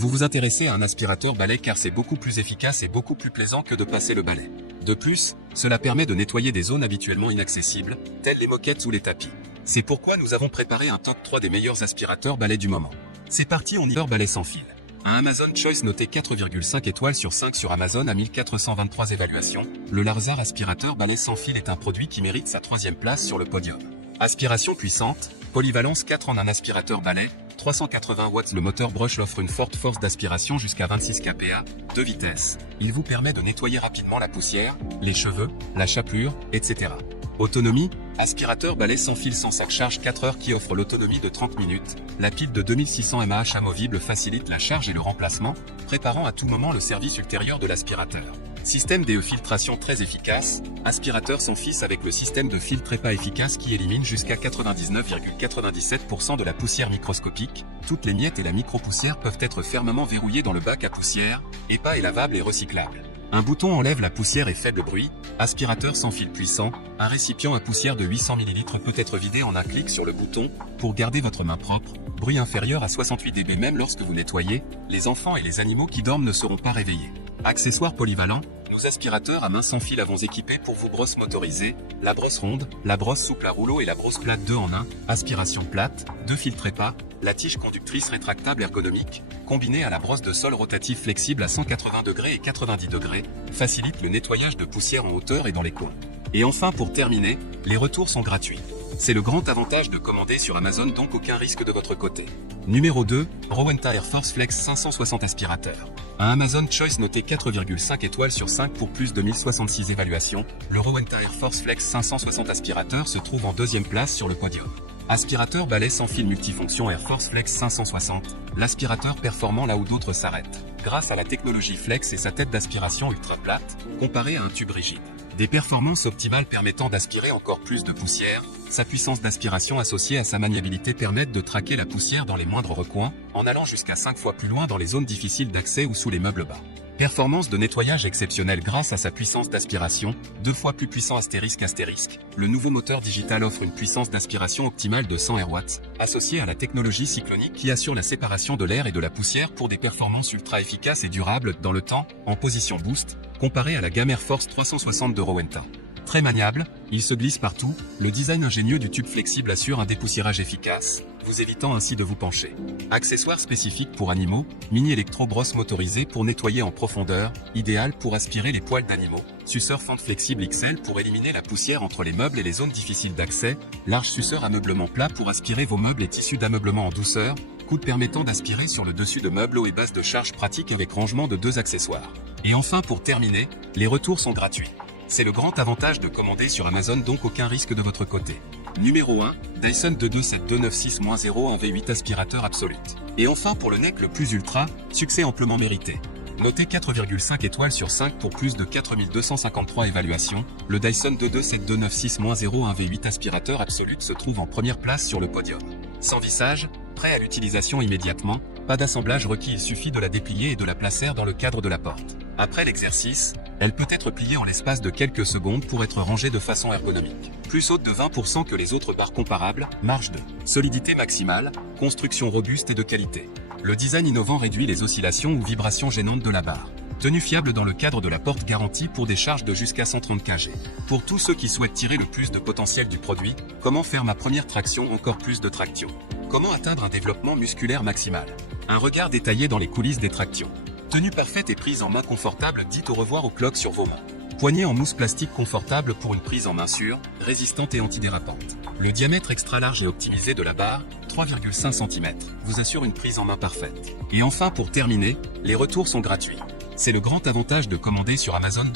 Vous vous intéressez à un aspirateur balai car c'est beaucoup plus efficace et beaucoup plus plaisant que de passer le balai. De plus, cela permet de nettoyer des zones habituellement inaccessibles, telles les moquettes ou les tapis. C'est pourquoi nous avons préparé un top 3 des meilleurs aspirateurs balai du moment. C'est parti, on y va. Balai sans fil. Un Amazon Choice noté 4,5 étoiles sur 5 sur Amazon à 1423 évaluations, le Larzar aspirateur balai sans fil est un produit qui mérite sa 3e place sur le podium. Aspiration puissante, polyvalence 4 en un aspirateur balai, 380 watts. Le moteur Brush offre une forte force d'aspiration jusqu'à 26 kPa, 2 vitesses. Il vous permet de nettoyer rapidement la poussière, les cheveux, la chapelure, etc. Autonomie, aspirateur balai sans fil sans sac charge 4 heures qui offre l'autonomie de 30 minutes. La pile de 2600 mAh amovible facilite la charge et le remplacement, préparant à tout moment le service ultérieur de l'aspirateur. Système DE filtration très efficace, aspirateur sans fil avec le système de filtre EPA efficace qui élimine jusqu'à 99,97% de la poussière microscopique. Toutes les miettes et la micro-poussière peuvent être fermement verrouillées dans le bac à poussière. EPA est lavable et recyclable. Un bouton enlève la poussière et fait de bruit. Aspirateur sans fil puissant, un récipient à poussière de 800 ml peut être vidé en un clic sur le bouton pour garder votre main propre. Bruit inférieur à 68 dB même lorsque vous nettoyez, les enfants et les animaux qui dorment ne seront pas réveillés. Accessoires polyvalents, nos aspirateurs à main sans fil avons équipé pour vous brosse motorisée, la brosse ronde, la brosse souple à rouleau et la brosse plate 2 en 1, aspiration plate, 2 filtres EPA, la tige conductrice rétractable ergonomique, combinée à la brosse de sol rotative flexible à 180 degrés et 90 degrés, facilite le nettoyage de poussière en hauteur et dans les coins. Et enfin pour terminer, les retours sont gratuits. C'est le grand avantage de commander sur Amazon, donc aucun risque de votre côté. Numéro 2, Rowenta Air Force Flex 560 aspirateur. Un Amazon Choice noté 4,5 étoiles sur 5 pour plus de 1066 évaluations, le Rowenta Air Force Flex 560 aspirateur se trouve en 2e place sur le podium. Aspirateur balai sans fil multifonction Air Force Flex 560, l'aspirateur performant là où d'autres s'arrêtent. Grâce à la technologie Flex et sa tête d'aspiration ultra plate, comparée à un tube rigide. Des performances optimales permettant d'aspirer encore plus de poussière, sa puissance d'aspiration associée à sa maniabilité permettent de traquer la poussière dans les moindres recoins, en allant jusqu'à 5 fois plus loin dans les zones difficiles d'accès ou sous les meubles bas. Performance de nettoyage exceptionnelle grâce à sa puissance d'aspiration, 2 fois plus puissant astérisque. Le nouveau moteur digital offre une puissance d'aspiration optimale de 100 RW, associée à la technologie cyclonique qui assure la séparation de l'air et de la poussière pour des performances ultra efficaces et durables dans le temps, en position boost, comparé à la gamme Air Force 360 de Rowenta. Très maniable, il se glisse partout, le design ingénieux du tube flexible assure un dépoussiérage efficace, vous évitant ainsi de vous pencher. Accessoires spécifiques pour animaux, mini électro-brosse motorisée pour nettoyer en profondeur, idéal pour aspirer les poils d'animaux, suceur fente flexible XL pour éliminer la poussière entre les meubles et les zones difficiles d'accès, large suceur ameublement plat pour aspirer vos meubles et tissus d'ameublement en douceur, coude permettant d'aspirer sur le dessus de meubles haut et base de charge pratique avec rangement de 2 accessoires. Et enfin pour terminer, les retours sont gratuits. C'est le grand avantage de commander sur Amazon, donc aucun risque de votre côté. Numéro 1, Dyson 227-296-0 en V8 aspirateur absolute. Et enfin pour le NEC le plus ultra, succès amplement mérité. Noté 4,5 étoiles sur 5 pour plus de 4253 évaluations, le Dyson 227-296-0 en V8 aspirateur absolute se trouve en première place sur le podium. Sans vissage, prêt à l'utilisation immédiatement, pas d'assemblage requis, il suffit de la déplier et de la placer dans le cadre de la porte. Après l'exercice, elle peut être pliée en l'espace de quelques secondes pour être rangée de façon ergonomique. Plus haute de 20% que les autres barres comparables, marge de solidité maximale, construction robuste et de qualité. Le design innovant réduit les oscillations ou vibrations gênantes de la barre. Tenue fiable dans le cadre de la porte garantie pour des charges de jusqu'à 130 kg. Pour tous ceux qui souhaitent tirer le plus de potentiel du produit, comment faire ma première traction, encore plus de traction. Comment atteindre un développement musculaire maximal. Un regard détaillé dans les coulisses des tractions. Tenue parfaite et prise en main confortable, dites au revoir aux cloques sur vos mains. Poignée en mousse plastique confortable pour une prise en main sûre, résistante et antidérapante. Le diamètre extra large et optimisé de la barre, 3,5 cm, vous assure une prise en main parfaite. Et enfin pour terminer, les retours sont gratuits. C'est le grand avantage de commander sur Amazon.